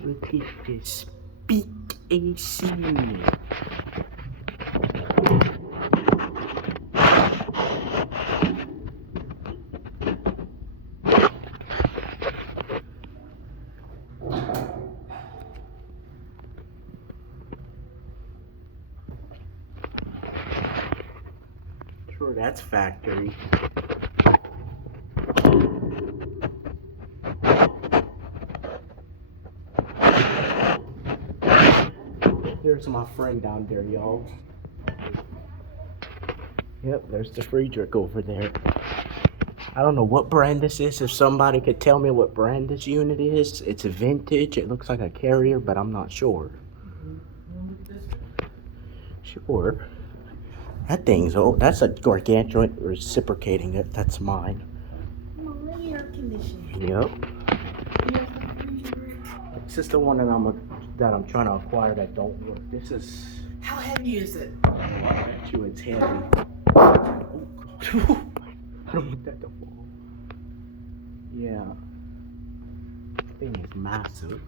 Look at this big AC unit. Sure, that's factory. There's my friend down there, y'all. Yep, there's the Friedrich over there. I don't know what brand this is. If somebody could tell me what brand this unit is, it's a vintage. It looks like a Carrier, but I'm not sure. Sure. That thing's old. That's a gargantuan reciprocating it. That's mine. My air conditioning. Yep. This is the one that I'm trying to acquire that don't work. This is. How heavy is it? I bet you it's heavy. Oh, God. I don't want that to fall. Yeah. This thing is massive.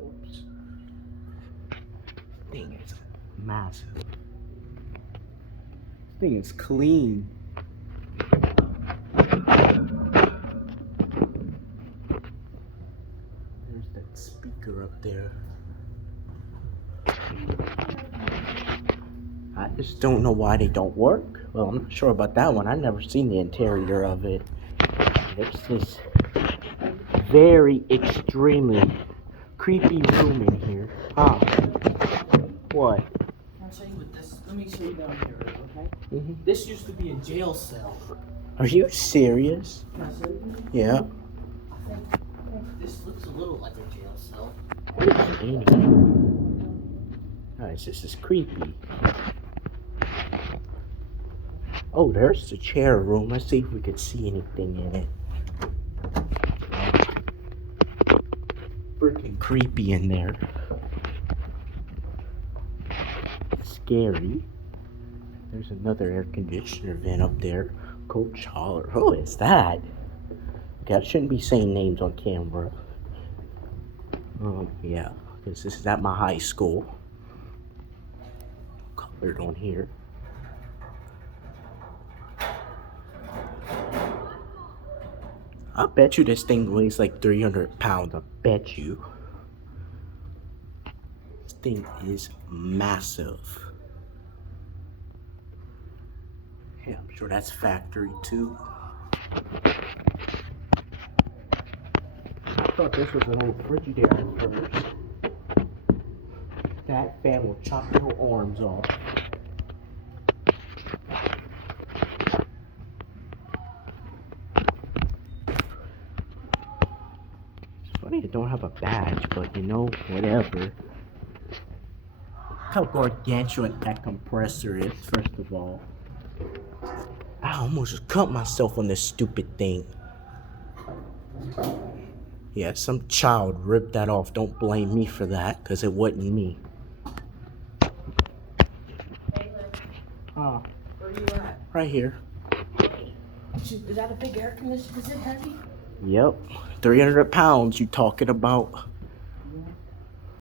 Oops. This thing is massive. This thing is clean. There's that speaker up there. I just don't know why they don't work. Well, I'm not sure about that one. I've never seen the interior of it. There's this very extremely creepy room in here. Huh? What? I'll show you what this. Let me show you down here, okay? Mm-hmm. This used to be a jail cell. Are you serious? Can I show you? Yeah. I think this looks a little like a jail cell. What is in here? Guys, this is creepy. Oh, there's the chair room. Let's see if we could see anything in it. Freaking creepy in there. Scary. There's another air conditioner vent up there. Coach Holler. Who is that? Okay, I shouldn't be saying names on camera. Yeah, because this is at my high school. Colored on here. I bet you this thing weighs like 300 pounds. I bet you. This thing is massive. Yeah, I'm sure that's factory too. I thought this was an old Frigidaire first. That fan will chop your arms off. It's funny it don't have a badge, but you know, whatever. Look how gargantuan that compressor is, first of all. I almost cut myself on this stupid thing. Yeah, some child ripped that off. Don't blame me for that, because it wasn't me. Where are you at? Right here. Is that a big air conditioner? Is it heavy? Yep. 300 pounds you talking about.